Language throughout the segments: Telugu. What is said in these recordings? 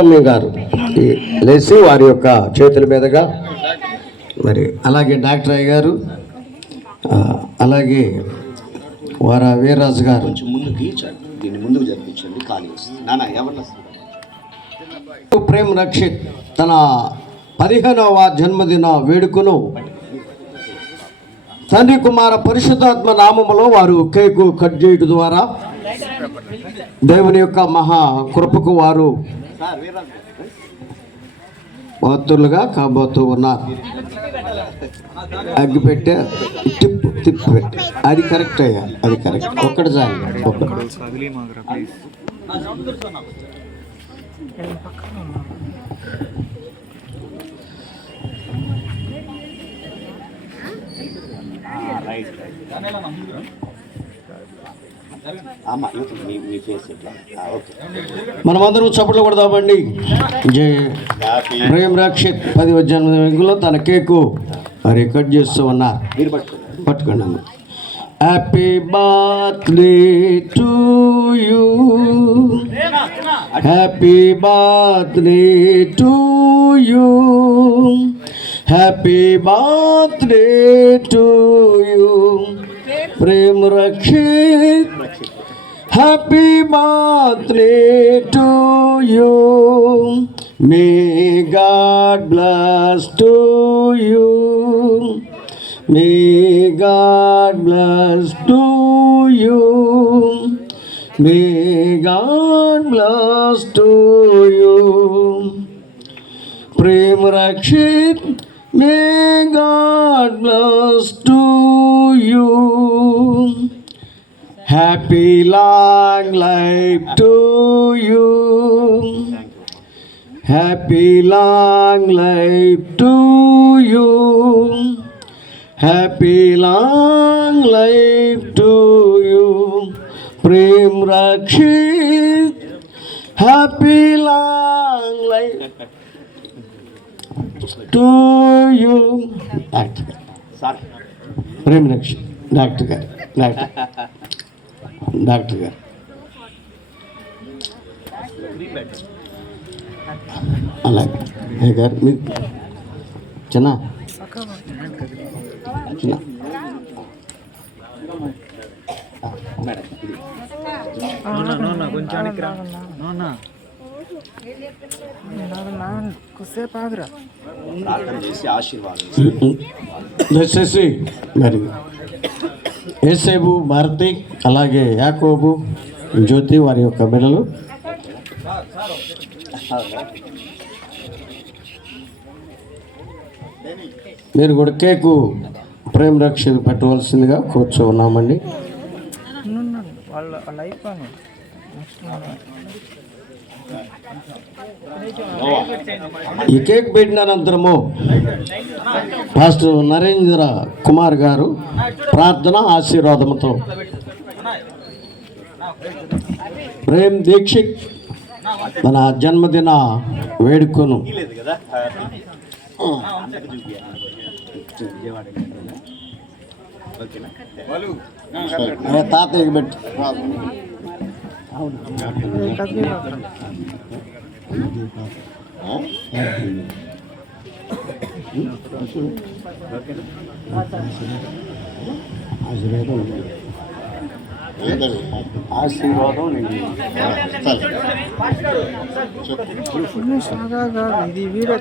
గారు లేచి వారి యొక్క చేతుల మీదుగా మరి అలాగే డాక్టర్ అయ్య గారు అలాగే వారా వీర్రాజు గారు కొంచెం ముందుకి దీన్ని ముందుకు జరిపించండి. ఖాళీ వస్తుంది నాన్న ఎవరు ప్రేమ్ రక్షిత్ తన 15వ జన్మదిన వేడుకను తండ్రి కుమార పరిశుద్ధాత్మ నామములో వారు కేకు కట్ చేయడం ద్వారా దేవుని యొక్క మహా కృపకు వారు పాత్రులుగా కాబోతూ ఉన్నారు. అగ్గి పెట్టే తిప్పు పెట్టి అది కరెక్ట్ అయ్యా, అది కరెక్ట్. ఒక్కటి చాలు, ఒక్కటి. మనమందరం చప్పట్లు కొడదామండి. జై ప్రేమ్ రక్షిత్ 10వ జన్మదినంలో తన కేకు మరి కట్ చేస్తూ ఉన్నారు. పట్టుకోండి అమ్మ. Happy birthday to you, happy birthday to you, happy birthday to you Prem Rakshit. Happy birthday to you. May God bless to you. May God bless to you. May God bless to you. Prem Rakshit, may God bless to you. Happy long life to you. Happy long life to you. Happy long life to you. Prem Rakshit. Happy long life to you. Prem Rakshit. Doctor గారు అలాగే గారు మీకు చిన్న దయచేసి మరి ఏసేబు భారతి అలాగే యాకోబు జ్యోతి వారి యొక్క బిడ్డలు మీరు కూడా కేకు ప్రేమ్ రక్షిత్ పెట్టవలసిందిగా కూర్చోన్నామండి. ఈ కేక్ పెట్టిన అనంతరము పాస్టర్ నరేంద్ర కుమార్ గారు ప్రార్థన ఆశీర్వాదంతో ప్రేమ్ దీక్షిత్ మన జన్మదిన వేడుకను తాతయ్యకి పెట్టి ఆశీర్వాదం ఇది వీడియో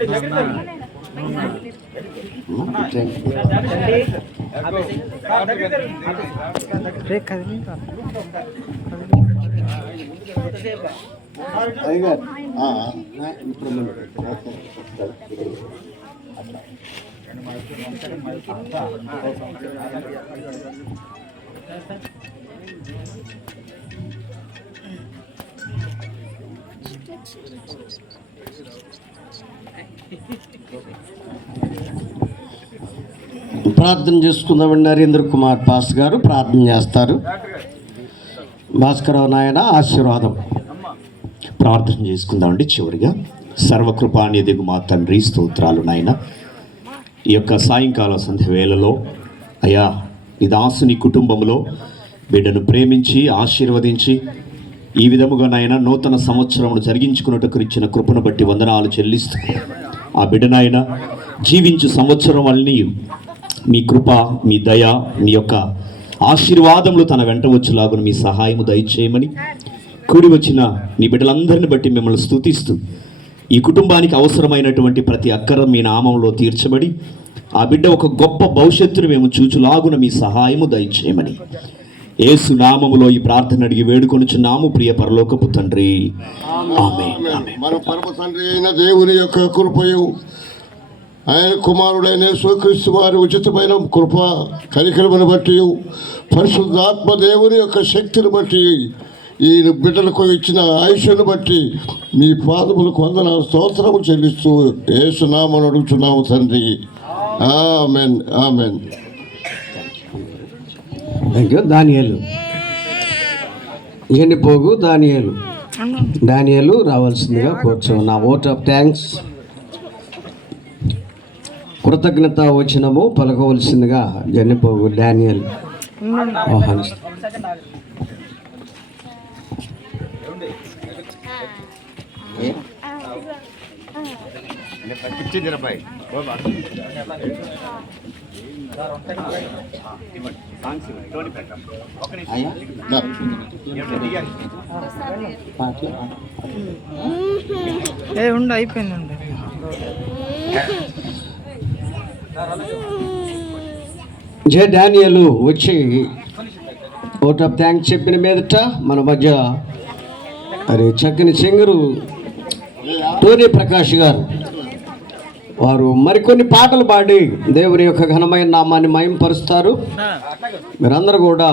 ప్రార్థన చేసుకుందామండి. నరేంద్ర కుమార్ పాస్ గారు ప్రార్థన చేస్తారు. భాస్కరరావు నాయన ఆశీర్వాదం. ప్రార్థన చేసుకుందామండి. చివరిగా సర్వకృపానిధిగు మా తండ్రి స్తోత్రాలు నాయన. ఈ యొక్క సాయంకాల సంధ్య వేళలో అయా నీ దాసుని కుటుంబంలో బిడ్డను ప్రేమించి ఆశీర్వదించి ఈ విధముగా నాయన నూతన సంవత్సరమును జరిగించుకున్నట్టుకు ఇచ్చిన కృపను బట్టి వందనాలు చెల్లిస్తూ ఆ బిడ్డనాయన జీవించు సంవత్సరం వల్ని మీ కృప, మీ దయ, మీ యొక్క ఆశీర్వాదములు తన వెంట వచ్చేలాగున మీ సహాయము దయచేయమని కూడి వచ్చిన నీ బిడ్డలందరిని బట్టి మిమ్మల్ని స్తుతిస్తూ ఈ కుటుంబానికి అవసరమైనటువంటి ప్రతి అక్కర మీ నామంలో తీర్చబడి ఆ బిడ్డ ఒక గొప్ప భవిష్యత్తును మేము చూచులాగున మీ సహాయము దయచేయమని యేసు నామములో ఈ ప్రార్థన అడిగి వేడుకొనుచున్నాము ప్రియ పరలోకపు తండ్రి, ఆమేన్. మన పరమ తండ్రి అయిన దేవుని యొక్క కృపయు ఆయన కుమారుడైన యేసుక్రీస్తు వారి ఉచితమైన కృప కనికరమును బట్టి పరిశుద్ధాత్మ దేవుని యొక్క శక్తిని బట్టి ఈ బిడ్డలకు ఇచ్చిన ఆయుష్ను బట్టి మీ పాదములకు వందనాలు స్తోత్రము చెల్లిస్తూ యేసు నామమున అడుగుచున్నాము తండ్రి, ఆమేన్, ఆమేన్. Thank you. దానియేలు ఎన్నిపోగు దానియేలు రావాల్సిందిగా కూర్చోన్నా. ఓట్ ఆఫ్ థ్యాంక్స్, కృతజ్ఞత వచనము పలకవలసిందిగా జన్నిపోగు డానియల్ ఆహ్వానిస్తాను. అయిపోయిందండి. జే డానియలు వచ్చి ఓట్ ఆఫ్ థ్యాంక్స్ చెప్పిన మీదట మన మధ్య మరి చక్కని సింగరు టోనీ ప్రకాష్ గారు వారు మరికొన్ని పాటలు పాడి దేవుని యొక్క ఘనమైన నామాన్ని మహింపరుస్తారు. మీరందరూ కూడా